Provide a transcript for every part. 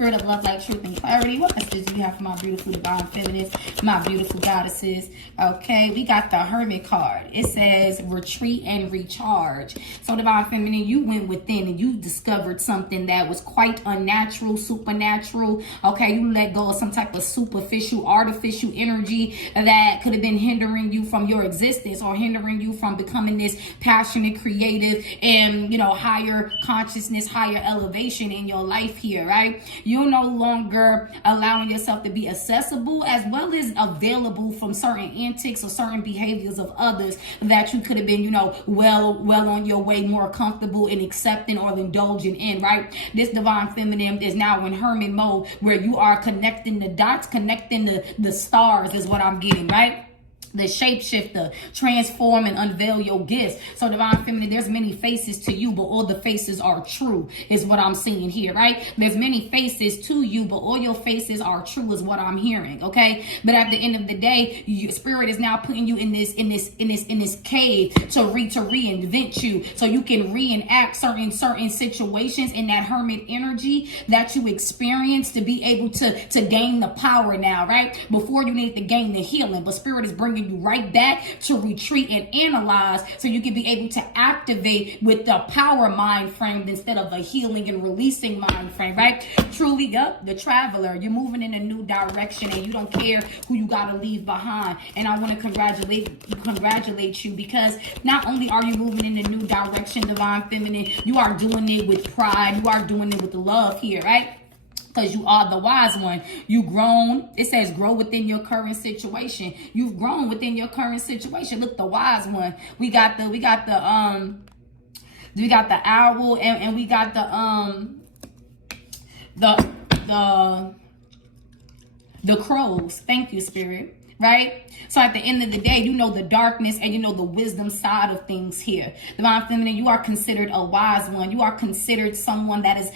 Spirit of love, light, truth, and clarity. What message do you have for my beautiful divine feminists, my beautiful goddesses? Okay, we got the Hermit card. It says retreat and recharge. So divine feminine, you went within and you discovered something that was quite unnatural, supernatural. Okay, you let go of some type of superficial, artificial energy that could have been hindering you from your existence or hindering you from becoming this passionate, creative, and, you know, higher consciousness, higher elevation in your life here, right? You're no longer allowing yourself to be accessible as well as available from certain antics or certain behaviors of others that you could have been, you know, well on your way, more comfortable in accepting or indulging in, right? This divine feminine is now in hermit mode where you are connecting the dots, connecting the stars is what I'm getting, right? The shapeshifter, transform and unveil your gifts. So divine feminine, there's many faces to you, but all the faces are true is what I'm seeing here, right? There's many faces to you, but all your faces are true is what I'm hearing, okay? But at the end of the day, your spirit is now putting you in this cave to reinvent you, so you can reenact certain situations in that hermit energy that you experienced to be able to gain the power now, right? Before you need to gain the healing, but spirit is bringing you right back to retreat and analyze so you can be able to activate with the power mind frame instead of a healing and releasing mind frame, right? Truly, up the traveler, you're moving in a new direction and you don't care who you got to leave behind. And I want to congratulate you, because not only are you moving in a new direction, divine feminine, you are doing it with pride, you are doing it with love here, right? Because you are the wise one. You've grown. It says grow within your current situation. You've grown within your current situation. Look, the wise one. We got the owl, and we got the crows. Thank you, spirit. Right? So at the end of the day, you know the darkness and you know the wisdom side of things here. Divine feminine, you are considered a wise one. You are considered someone that is,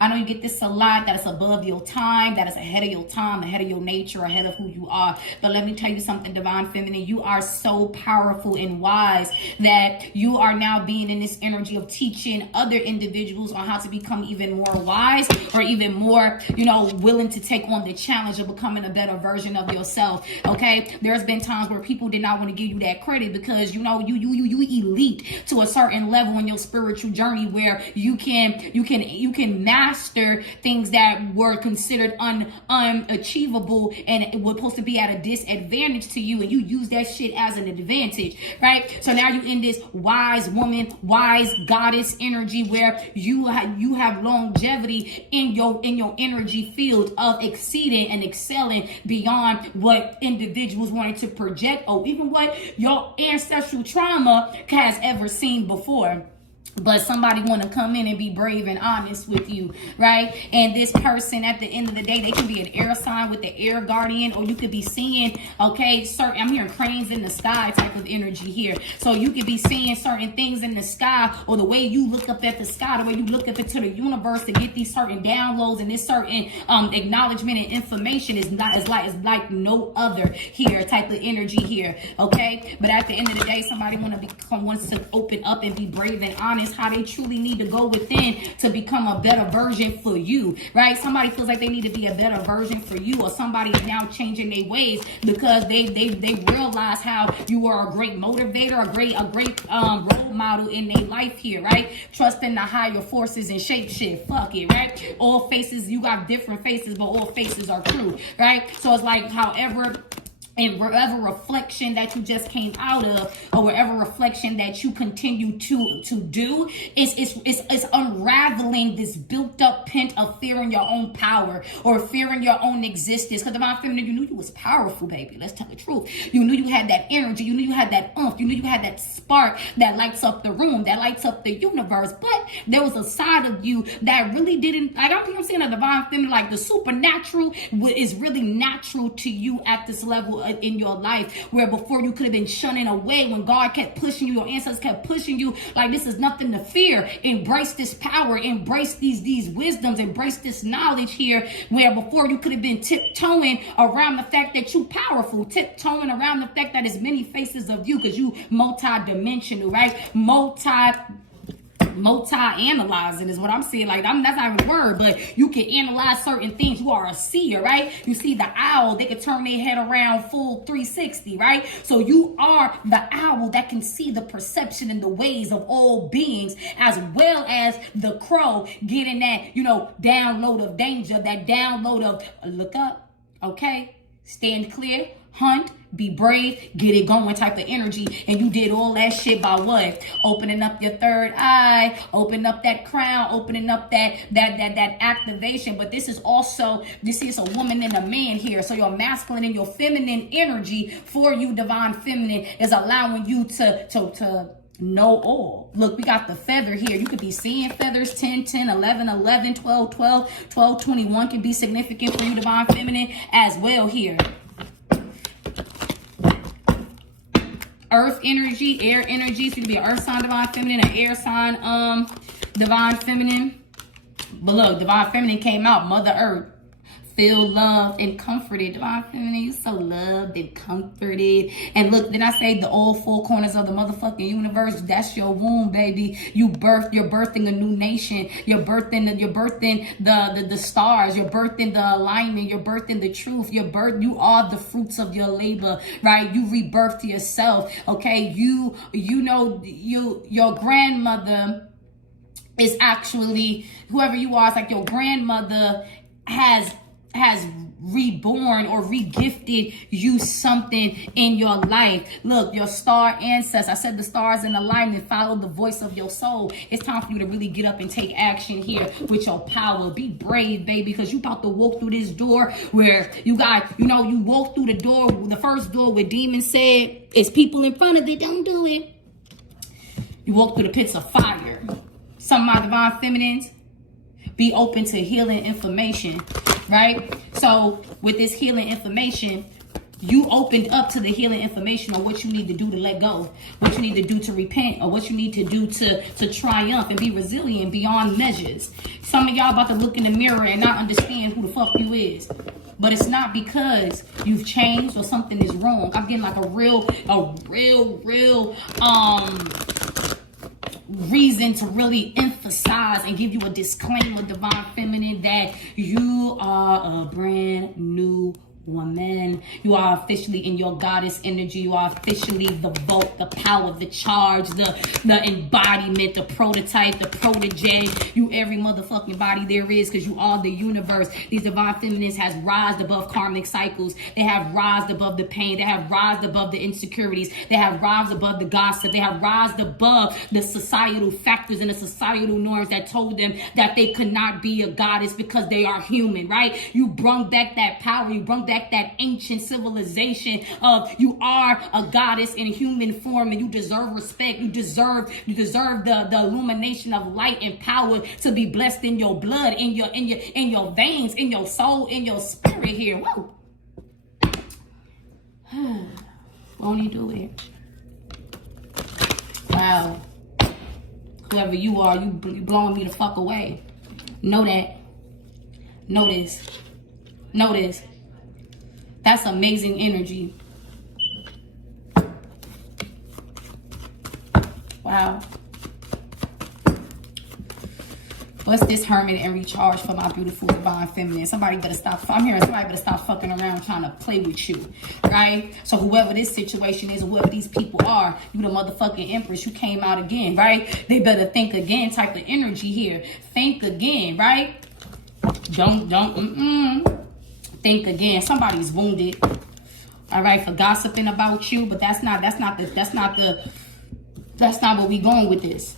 I know you get this a lot, that is above your time, that is ahead of your time, ahead of your nature, ahead of who you are. But let me tell you something, divine feminine, you are so powerful and wise that you are now being in this energy of teaching other individuals on how to become even more wise, or even more, you know, willing to take on the challenge of becoming a better version of yourself. Okay, there's been times where people did not want to give you that credit because, you know, you elite to a certain level in your spiritual journey where you can master things that were considered unachievable and it was supposed to be at a disadvantage to you, and you use that shit as an advantage, right? So now you in this wise woman, wise goddess energy where you have longevity in your energy field of exceeding and excelling beyond what individuals wanted to project, or even what your ancestral trauma has ever seen before. But somebody want to come in and be brave and honest with you, right? And this person, at the end of the day, they can be an air sign with the air guardian, or you could be seeing, okay, I'm hearing cranes in the sky type of energy here. So you could be seeing certain things in the sky, or the way you look up at the sky, the way you look up into the universe to get these certain downloads and this certain acknowledgement and information is like no other here type of energy here, okay? But at the end of the day, somebody wants to open up and be brave and honest how they truly need to go within to become a better version for you, right? Somebody feels like they need to be a better version for you, or somebody is now changing their ways because they realize how you are a great motivator, a great role model in their life here, right? Trusting the higher forces and shape shift. Fuck it, right? All faces, you got different faces, but all faces are true, right? So it's like and wherever reflection that you just came out of, or wherever reflection that you continue to do, it's unraveling this built up pent of fear in your own power, or fear in your own existence. Because divine feminine, you knew you was powerful, baby. Let's tell the truth. You knew you had that energy. You knew you had that oomph. You knew you had that spark that lights up the room, that lights up the universe. But there was a side of you that really didn't. I don't think I'm saying a divine feminine, like the supernatural is really natural to you at this level in your life, where before you could have been shunning away when God kept pushing you, your ancestors kept pushing you like this is nothing to fear. Embrace this power, embrace these wisdoms, embrace this knowledge here, where before you could have been tiptoeing around the fact that you powerful, tiptoeing around the fact that there's many faces of you because you multi-dimensional, right? multi-analyzing is what I'm saying. Like, that's not even a word, but you can analyze certain things. You are a seer, right? You see the owl, they can turn their head around full 360, right? So you are the owl that can see the perception and the ways of all beings, as well as the crow getting that, download of danger, that download of look up, okay? Stand clear, hunt, be brave, get it going type of energy. And you did all that shit by what? Opening up your third eye, opening up that crown, opening up that activation. But this is a woman and a man here. So your masculine and your feminine energy for you, divine feminine, is allowing you to know all. Look, we got the feather here. You could be seeing feathers. 10, 10, 11, 11, 12, 12, 12, 21 can be significant for you, divine feminine, as well here. Earth energy, air energy. So you could be an earth sign, divine feminine, an air sign, divine feminine. But look, divine feminine came out, Mother Earth. Feel loved and comforted. Divine feminine, you so loved and comforted. And look, did I say the all four corners of the motherfucking universe? That's your womb, baby. You're birthing a new nation. You're birthing the stars. You're birthing the alignment. You're birthing the truth. You are the fruits of your labor, right? You rebirthed yourself. Okay, your grandmother is actually, whoever you are, it's like your grandmother has reborn or regifted you something in your life. Look, your star ancestors. I said the stars in alignment. Follow the voice of your soul. It's time for you to really get up and take action here with your power. Be brave, baby, because you about to walk through this door where you walk through the door, the first door where demons said, it's people in front of it, don't do it. You walk through the pits of fire. Some of my divine feminines, be open to healing information, right? So with this healing information, you opened up to the healing information on what you need to do to let go, what you need to do to repent, or what you need to do to triumph and be resilient beyond measures. Some of y'all about to look in the mirror and not understand who the fuck you is. But it's not because you've changed or something is wrong. I'm getting like a real reason to really emphasize and give you a disclaimer, divine feminine, that you are a brand new woman. You are officially in your goddess energy. You are officially the vote, the power, the charge, the embodiment, the prototype, the protege. You every motherfucking body there is, because you are the universe. These divine feminines has rised above karmic cycles. They have rised above the pain. They have rised above the insecurities. They have rised above the gossip. They have rised above the societal factors and the societal norms that told them that they could not be a goddess because they are human, right? You brung back that power. You brung back that ancient civilization of you are a goddess in human form, and you deserve respect. You deserve the illumination of light and power to be blessed in your blood, in your veins, in your soul, in your spirit here. Whoa. Won't you do it? Wow. Whoever you are, you blowing me the fuck away. Know that. Know this. Know this. That's amazing energy. Wow. What's this hermit and recharge for my beautiful divine feminine? Somebody better stop. I'm hearing somebody better stop fucking around trying to play with you, right? So whoever this situation is, or whoever these people are, you the motherfucking empress. You came out again, right? They better think again type of energy here. Think again, right? Don't. Think again. Somebody's wounded, all right, for gossiping about you, but that's not what we going with this.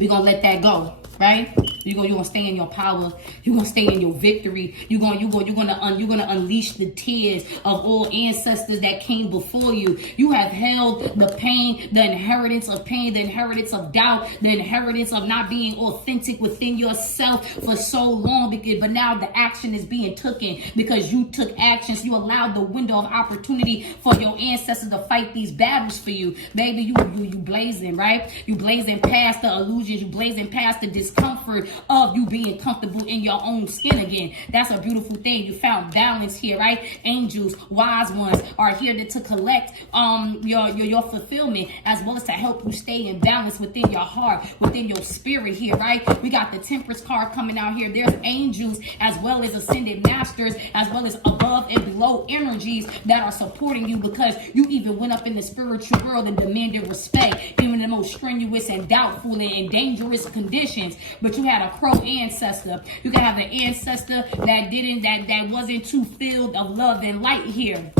We gonna let that go, right? You're gonna stay in your power. You're gonna stay in your victory. You're gonna unleash the tears of all ancestors that came before you. You have held the pain, the inheritance of pain, the inheritance of doubt, the inheritance of not being authentic within yourself for so long. But now the action is being taken because you took actions. You allowed the window of opportunity for your ancestors to fight these battles for you, baby. You blazing, right? You blazing past the illusions. You blazing past the discomfort of you being comfortable in your own skin again. That's a beautiful thing. You found balance here, right? Angels, wise ones are here to collect your fulfillment, as well as to help you stay in balance within your heart, within your spirit here, right? We got the Temperance card coming out here. There's angels as well as ascended masters, as well as above and below energies that are supporting you, because you even went up in the spiritual world and demanded respect, even in the most strenuous and doubtful and dangerous conditions. But you had a crow ancestor. You can have an ancestor that wasn't too filled of love and light here.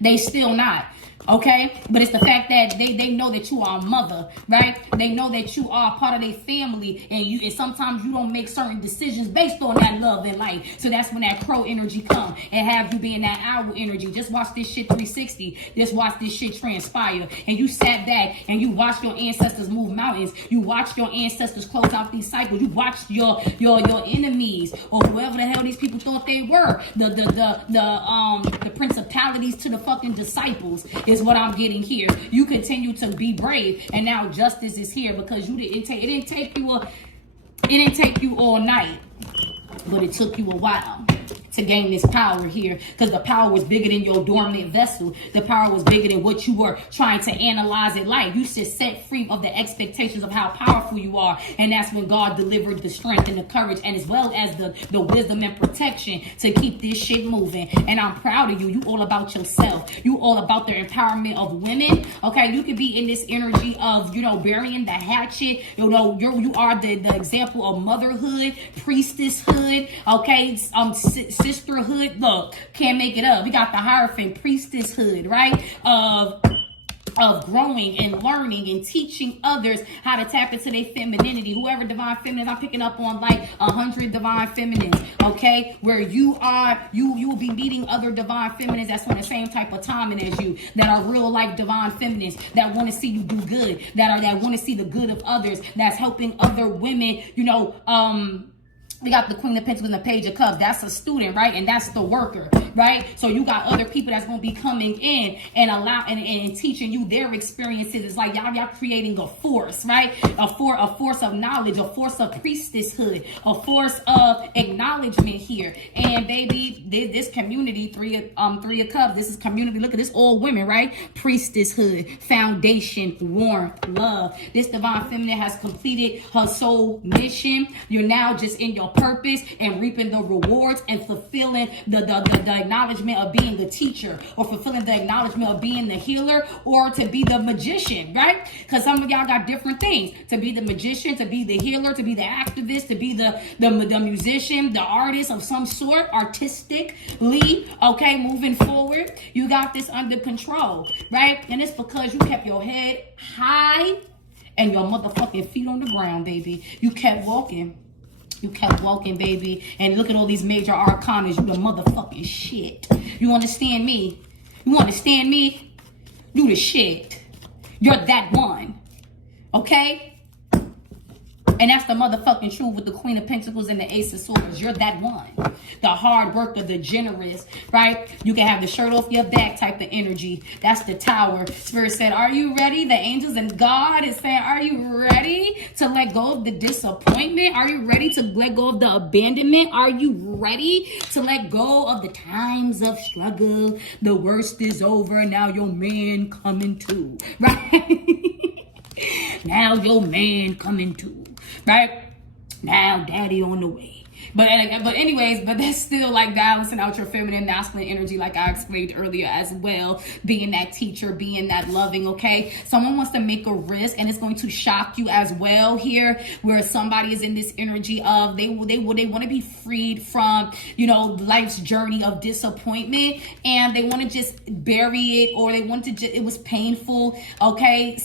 They still not. Okay, but it's the fact that they know that you are a mother, right? They know that you are part of their family, and sometimes you don't make certain decisions based on that love and light. So that's when that crow energy come and have you being that owl energy. Just watch this shit 360. Just watch this shit transpire. And you sat back and you watched your ancestors move mountains. You watched your ancestors close out these cycles. You watched your enemies, or whoever the hell these people thought they were, the principalities to the fucking disciples, is what I'm getting here. You continue to be brave, and now justice is here, because it didn't take you all night, but it took you a while to gain this power here, because the power was bigger than your dormant vessel. The power was bigger than what you were trying to analyze it like. You just set free of the expectations of how powerful you are, and that's when God delivered the strength and the courage, and as well as the wisdom and protection to keep this shit moving. And I'm proud of you. You all about yourself. You all about the empowerment of women. Okay, you could be in this energy of, burying the hatchet. You are the example of motherhood, priestesshood. Okay, sisterhood. Look, can't make it up. We got the Hierophant, priestesshood, right? Of growing and learning and teaching others how to tap into their femininity. Whoever divine feminine, I'm picking up on like 100 divine feminines, okay? Where you will be meeting other divine feminines that's on the same type of timing as you, that are real life divine feminines, that want to see you do good, that want to see the good of others, that's helping other women, we got the Queen of Pentacles and the Page of Cups. That's a student, right? And that's the worker, right? So you got other people that's going to be coming in and and teaching you their experiences. It's like y'all creating a force, right? A force of knowledge, a force of priestesshood, a force of acknowledgement here. And baby, this community, three of Cups, this is community. Look at this, all women, right? Priestesshood, foundation, warmth, love. This divine feminine has completed her soul mission. You're now just in your purpose and reaping the rewards and fulfilling the acknowledgement of being the teacher, or fulfilling the acknowledgement of being the healer, or to be the magician, right? Because some of y'all got different things. To be the magician, to be the healer, to be the activist, to be the musician, the artist of some sort, artistically, okay, moving forward. You got this under control, right? And it's because you kept your head high and your motherfucking feet on the ground, baby. You kept walking. You kept walking, baby. And look at all these major arcanas. You the motherfucking shit. You understand me? You understand me? You the shit. You're that one. Okay? And that's the motherfucking truth with the Queen of Pentacles and the Ace of Swords. You're that one. The hard worker, the generous, right? You can have the shirt off your back type of energy. That's the Tower. Spirit said, are you ready? The angels and God is saying, are you ready to let go of the disappointment? Are you ready to let go of the abandonment? Are you ready to let go of the times of struggle? The worst is over. Now your man coming too, right? Now your man coming too. Right? Now daddy on the way. But anyways, that's still like balancing out your feminine, masculine energy, like I explained earlier as well. Being that teacher, being that loving, okay? Someone wants to make a risk, and it's going to shock you as well here, where somebody is in this energy of they want to be freed from, life's journey of disappointment, and they want to just bury it, or they want to it was painful, okay?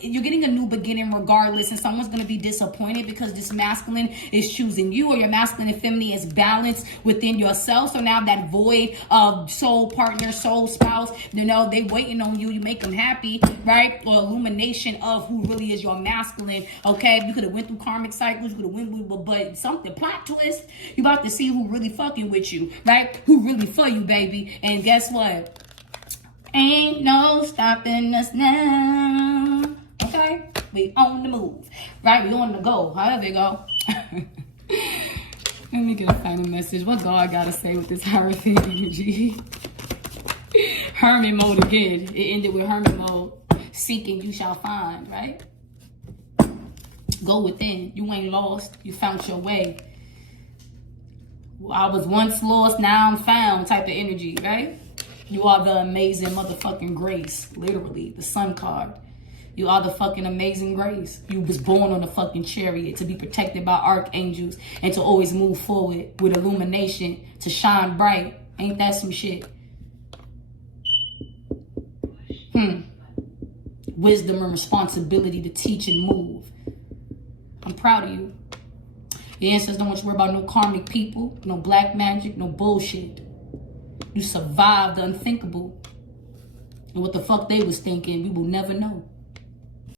You're getting a new beginning regardless, and someone's going to be disappointed because this masculine is choosing you, or your masculine and feminine is balanced within yourself. So now that void of soul partner, soul spouse, they waiting on you. You make them happy, right? Or illumination of who really is your masculine. Okay, you could have went through karmic cycles. You could have went, but something plot twist. You about to see who really fucking with you, right? Who really for you, baby? And guess what? Ain't no stopping us now. Okay, we on the move, right? We on the go. However it go. Let me get a final message. What God got to say with this Hierophant energy? Hermit mode again. It ended with hermit mode. Seeking you shall find, right? Go within. You ain't lost. You found your way. I was once lost, now I'm found type of energy, right? You are the amazing motherfucking grace. Literally, the sun card. You are the fucking amazing grace. You was born on a fucking chariot to be protected by archangels and to always move forward with illumination, to shine bright. Ain't that some shit? Wisdom and responsibility to teach and move. I'm proud of you. Your ancestors don't want you to worry about no karmic people, no black magic, no bullshit. You survived the unthinkable. And what the fuck they was thinking, we will never know.